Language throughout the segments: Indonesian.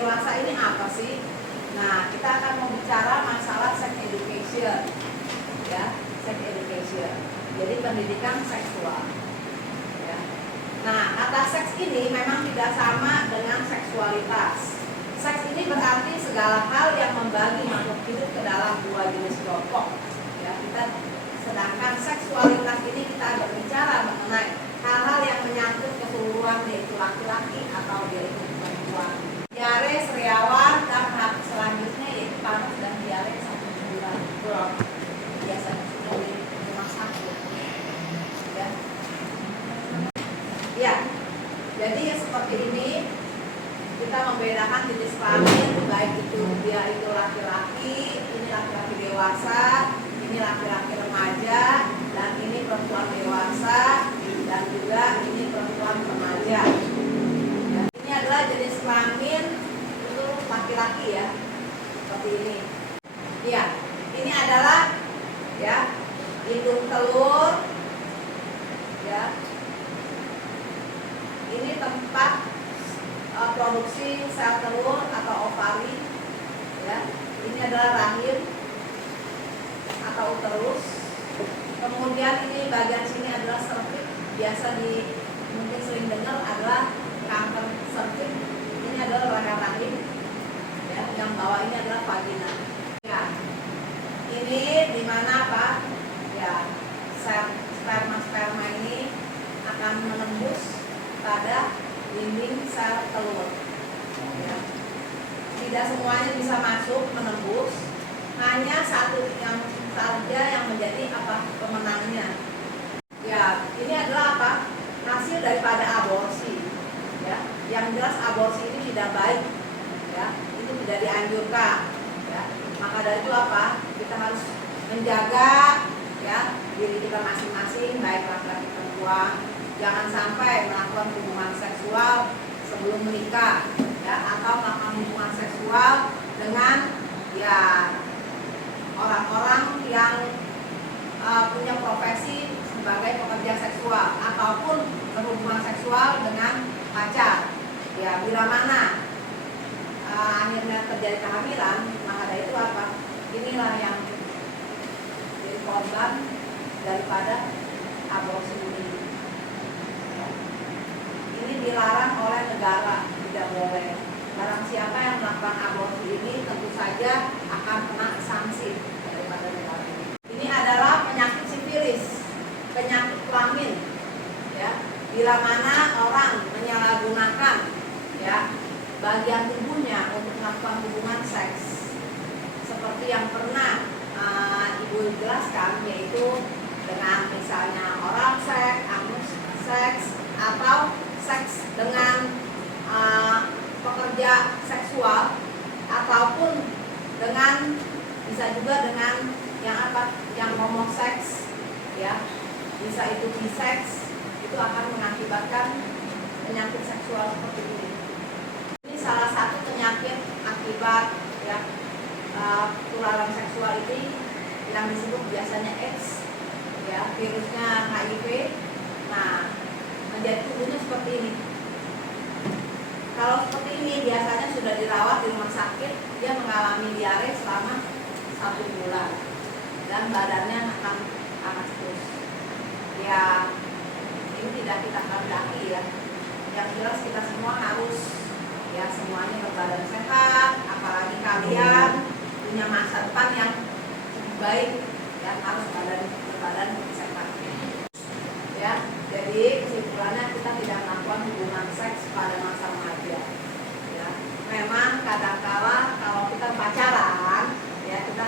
dewasa ini apa sih? Nah, kita akan membicara masalah sex education, ya, sex education. Jadi pendidikan seksual. Ya. Nah, kata seks ini memang tidak sama dengan seksualitas. Seks ini berarti segala hal yang membagi makhluk hidup ke dalam dua jenis kelompok. Ya, sedangkan seksualitas ini kita berbicara mengenai hal-hal yang menyangkut keseluruhan, yaitu laki-laki atau yaitu perempuan. Diare, sariawan, dan tahap selanjutnya yaitu panas dan diare 1 bulan. Biasanya sudah di rumah sakit. Ya, jadi seperti ini kita membedakan jenis kelamin, baik itu dia itu laki-laki, ini laki-laki dewasa, ini laki-laki remaja, dan ini perempuan dewasa, dan juga ini perempuan remaja. Dan ini adalah jenis kelamin untuk laki-laki ya, seperti ini. Ya, ini adalah ya indung telur, ya. Ini tempat produksi sel telur atau ovari, ya. Ini adalah rahim atau uterus. Kemudian ini bagian sini adalah serviks, biasa mungkin sering dengar adalah kanker serviks. Ini adalah rahim, ya. Yang bawah ini adalah vagina. Ya, ini di mana apa? Ya, sperma ini akan menembus pada dinding sel telur. Ya. Tidak semuanya bisa masuk menembus, hanya satu yang saja yang menjadi apa pemenangnya. Ya, ini adalah apa? Hasil daripada aborsi. Ya, yang jelas aborsi ini tidak baik. Ya, itu tidak dianjurkan. Ya, maka dari itu apa? Kita harus menjaga ya diri kita masing-masing, baik laki-laki perempuan. Jangan sampai melakukan hubungan seksual sebelum menikah, ya, atau melakukan hubungan seksual dengan ya orang-orang yang punya profesi sebagai pekerja seksual ataupun berhubungan seksual dengan pacar. Ya, bila mana akhirnya terjadi kehamilan, maka dari itu apa? Inilah yang jadi korban daripada aborsi ini. Ini dilarang oleh negara, tidak boleh. Barang siapa yang melakukan aborsi ini tentu saja akan kena sanksi daripada negara ini. Ini adalah penyakit sifilis, penyakit kelamin, ya. Bila mana orang menyalahgunakan ya bagian tubuhnya untuk melakukan hubungan seks, seperti yang pernah Ibu jelaskan, yaitu dengan misalnya oral seks, anus seks, atau seks dengan pekerja seksual, ataupun dengan bisa juga dengan yang apa, yang homoseks, ya, bisa itu biseks, itu akan mengakibatkan penyakit seksual seperti ini. Ini salah satu penyakit akibat ya ketularan seksual ini yang disebut biasanya AIDS, ya, virusnya HIV. Nah, menjadi tubuhnya seperti ini. Kalau seperti ini biasanya sudah dirawat di rumah sakit, dia mengalami diare selama 1 bulan dan badannya akan panas terus. Ya, ini tidak kita kehendaki ya. Yang jelas kita semua harus ya semuanya berbadan sehat, apalagi kalian punya masa depan yang lebih baik, ya harus berbadan sehat. Ya, jadi kesimpulannya kita tidak melakukan hubungan seks pada masa remaja. Ya, memang kadangkala kalau kita pacaran, ya kita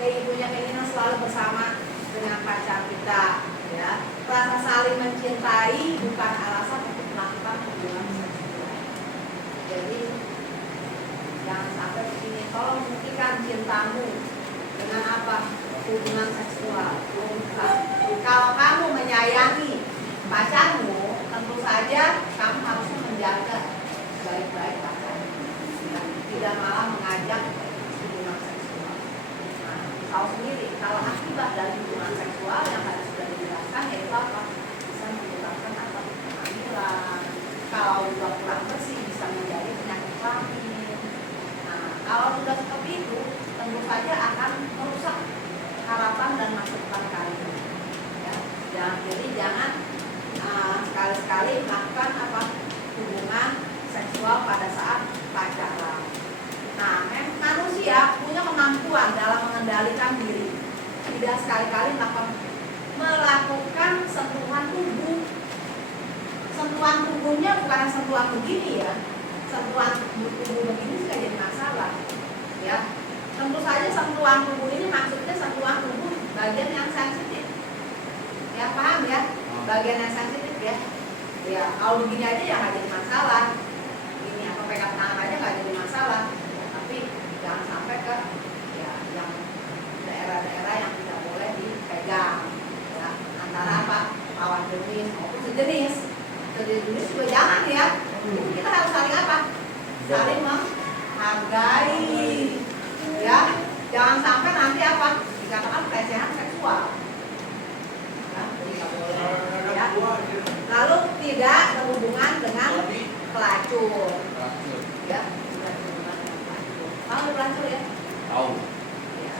punya keinginan selalu bersama dengan pacar kita. Ya, rasa saling mencintai bukan alasan untuk melakukan hubungan seksual. Jadi jangan sampai begini. Tolong buktikan cintamu dengan apa? Hubungan seksual. Bukan. Kalau kamu menyayangi pacarmu, tentu saja kamu harus menjaga baik-baik pacarmu, tidak malah mengajak hubungan seksual. Nah, tahu sendiri kalau akibat dari hubungan seksual yang tadi sudah dijelaskan yaitu apa? Bisa menyebabkan apa? Kehamilan. Kalau juga kurang bersih bisa menjadi penyakit kelamin. Kalau sudah seperti itu, tentu saja akan merusak harapan dan masa depan kalian. Ya, jadi jangan sekali-sekali melakukan hubungan seksual pada saat pacaran. Nah, manusia punya kemampuan dalam mengendalikan diri. Tidak sekali-kali melakukan sentuhan tubuh. Sentuhan tubuhnya bukan sentuhan begini ya. Sentuhan tubuh begini sudah jadi masalah. Ya, tentu saja sentuhan tubuh ini maksudnya sentuhan tubuh bagian yang sensitif. Ya, paham ya? Bagian yang sensitif ya. Ya, kalau begini aja ya nggak jadi masalah. Ini atau pegang tangan aja nggak jadi masalah. Ya, tapi jangan sampai ke ya yang daerah-daerah yang tidak boleh dipegang. Ya, antara lawan jenis maupun sejenis. Sejenis juga jangan ya. Kita harus saling saling menghargai. Ya, jangan sampai nanti dikatakan pelecehan seksual. Ya, tidak boleh. Ya. Lalu tidak berhubungan dengan pelacur. Ya, tidak berhubungan dengan pelacur. Tahu pelacur ya? Tahu. Ya.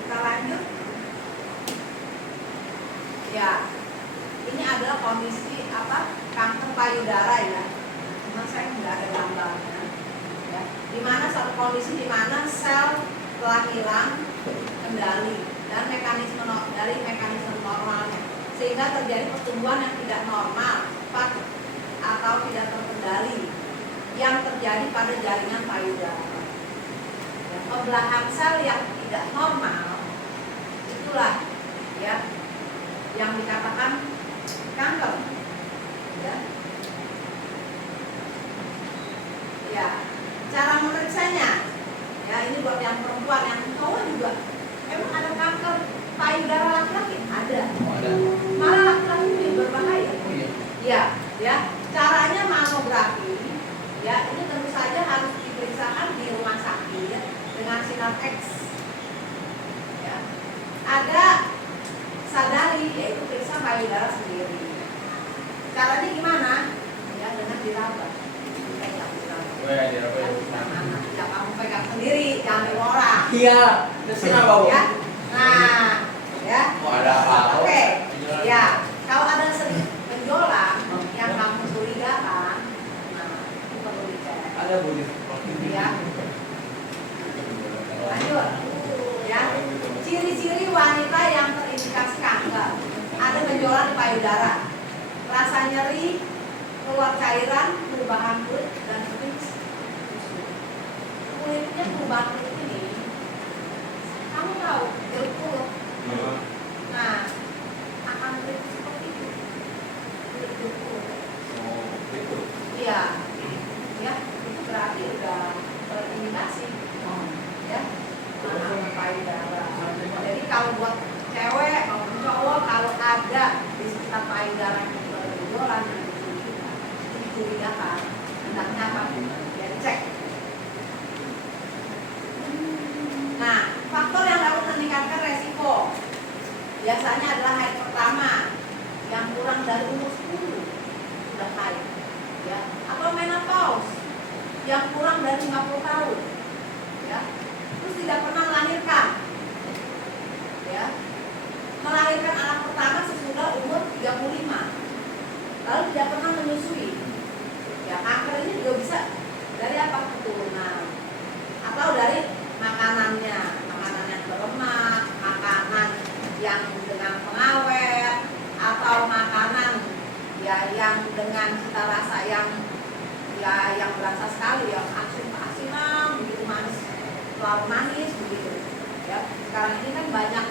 Kita lanjut. Ya, ini adalah kondisi kanker payudara ya. Cuma saya nggak ada gambarnya. Ya, di mana satu kondisi di mana sel telah hilang kendali dan mekanisme normalnya, sehingga terjadi pertumbuhan yang tidak normal, cepat atau tidak terkendali yang terjadi pada jaringan payudara. Ya, pembelahan sel yang tidak normal itulah ya yang dikatakan kanker. Ya. Ya, cara memeriksanya, ya ini buat yang perempuan, yang cowok juga. Emang ada kanker payudara laki-laki? Ada. Malah laki-laki lebih berbahaya. Oh, iya. Ya, ya. Caranya mamografi. Ya, ini tentu saja harus diperiksakan di rumah sakit dengan sinar X. Ya. Ada sadari, yaitu periksa payudara sendiri. Caranya gimana? Ya, dengan diraba. Ya, kamu pegang sendiri, jangan di orang. Iya, terus kenapa Bu? Ya, nah, ya. Mau ada apa? Oke, ya. Kalau ada sedikit benjolan yang kamu curigakan, nah itu perlu dicek. Ada Bu. Ya. Lanjut. Ya. Ciri-ciri wanita yang terindikasi kanker. Ada benjolan di payudara, rasa nyeri, keluar cairan, perubahan kulit dan kulitnya perubahan kulit ini, kamu tahu jeruk purut. Nah, akan kulit seperti itu. Kulit jeruk purut. Oh, gitu. Iya, ya itu berarti udah terindikasi. Ya, mana payudara. Jadi kalau buat cewek maupun cowok, kalau ada di sekitar payudara yang berbenjolan dan dicurigakan, hendaknya ya dicek. Nah, faktor yang dapat meningkatkan resiko biasanya adalah haid pertama yang kurang dari umur 10 sudah haid, ya, atau menopause yang kurang dari 50 tahun, ya, terus tidak pernah melahirkan, ya, melahirkan anak pertama sesudah umur 35, lalu tidak pernah menyusui, ya, kanker ini juga bisa dari keturunan atau dari makanannya, makanan yang berlemak, makanan yang dengan pengawet, atau makanan ya yang dengan cita rasa yang berasa sekali, yang asinan begitu, manis, terlalu manis begitu. Ya, sekarang ini kan banyak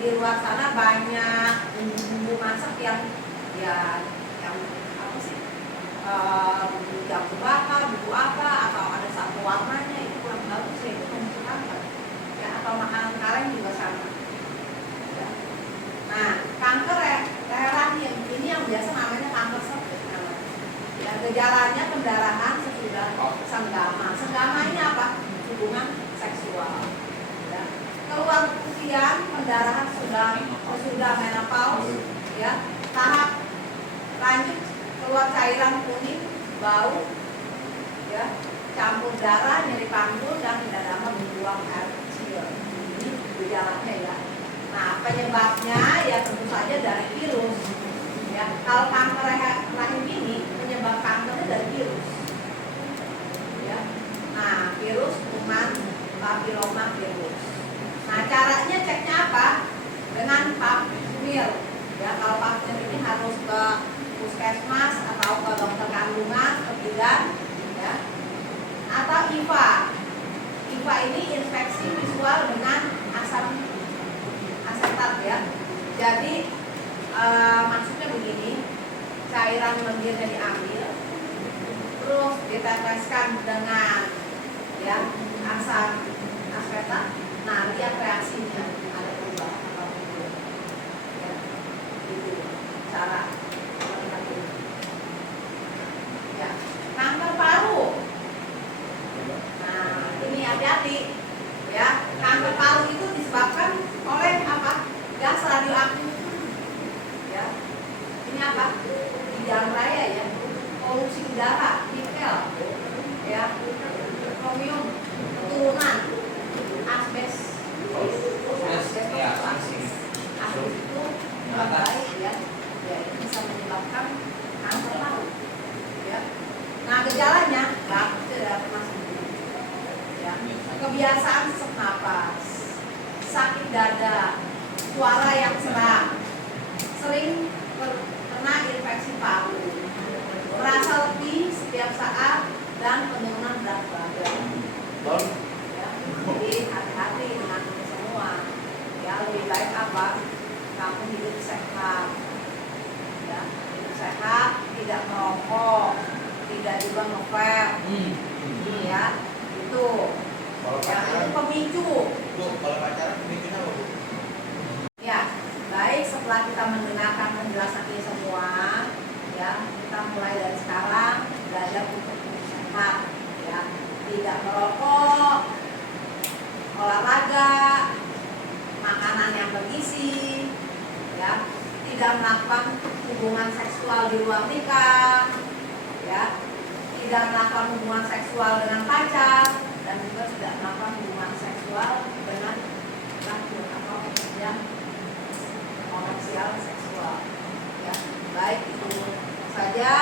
di luar sana banyak bumbu masak yang apa sih? Jamu bakar, bumbu apa, atau ada satu warnanya, itu kurang bagus ya, itu memicu kanker. Ya, atau makanan kaleng juga sama. Ya. Nah, kanker rahim ini yang biasa namanya kanker cervix namanya. Ya, gejalanya pendarahan sesudah senggama. Senggama ini apa? Hubungan seksual. Ya. Keluar putihan, pendarahan sesudah menopause. Ya, tahap lanjut keluar cairan kuning, bau, ya, campur darah, nyeri panggul, dan tidak dapat membuang air kecil. Ini gejalanya ya. Nah, penyebabnya ya tentu saja dari virus. Ya, kalau kanker rahim ini penyebab kankernya dari virus. Ya. Nah, virus kuman papilloma virus. Nah, caranya ceknya apa? Dengan pap smear. Ya, kalau pap smear ini harus ke puskesmas atau ke dokter kandungan, ke bidan, ya. Atau IVA. IVA ini infeksi visual dengan asam asetat ya. Jadi maksudnya begini, cairan lendirnya diambil, terus diteteskan dengan ya asam asetat. Nah, lihat reaksinya ada perubahan atau tidak. Ya, itu cara melihat ini. Ya, kanker paru. Nah, ini hati-hati. Ya, kanker paru itu disebabkan oleh apa? Gas radioaktif. Ya, ini apa? Di jalan raya ya, polusi udara, nikel, ya, kromium, keturunan, asbes. Asbes ya, asbes itu nggak baik ya. Ya, ini bisa menyebabkan kanker paru. Ya. Nah, gejalanya batuk tidak pernah sembuh. Ya. Kebiasaan sesak napas, sakit dada, suara yang serak, sering terkena infeksi paru, merasa letih setiap saat, dan penurunan berat badan. Ya, jadi hati-hati dengan ini semua. Ya, lebih baik apa? Kamu hidup sehat. Ya, hidup sehat, tidak merokok, tidak juga nge-vape. Ya, itu. Kalau Ya, itu pacaran, pemicu. Bu, kalau pacaran pemicunya apa, Bu? Ya, baik setelah kita mendengarkan penjelasan ini semua, ya kita mulai dari sekarang belajar untuk hidup sehat, ya tidak merokok, olahraga, makanan yang bergizi, ya tidak melakukan hubungan seksual di luar nikah, ya tidak melakukan hubungan seksual dengan pacar, dan juga tidak melakukan hubungan seksual dengan laki atau yang komersial seksual, ya baik itu saja.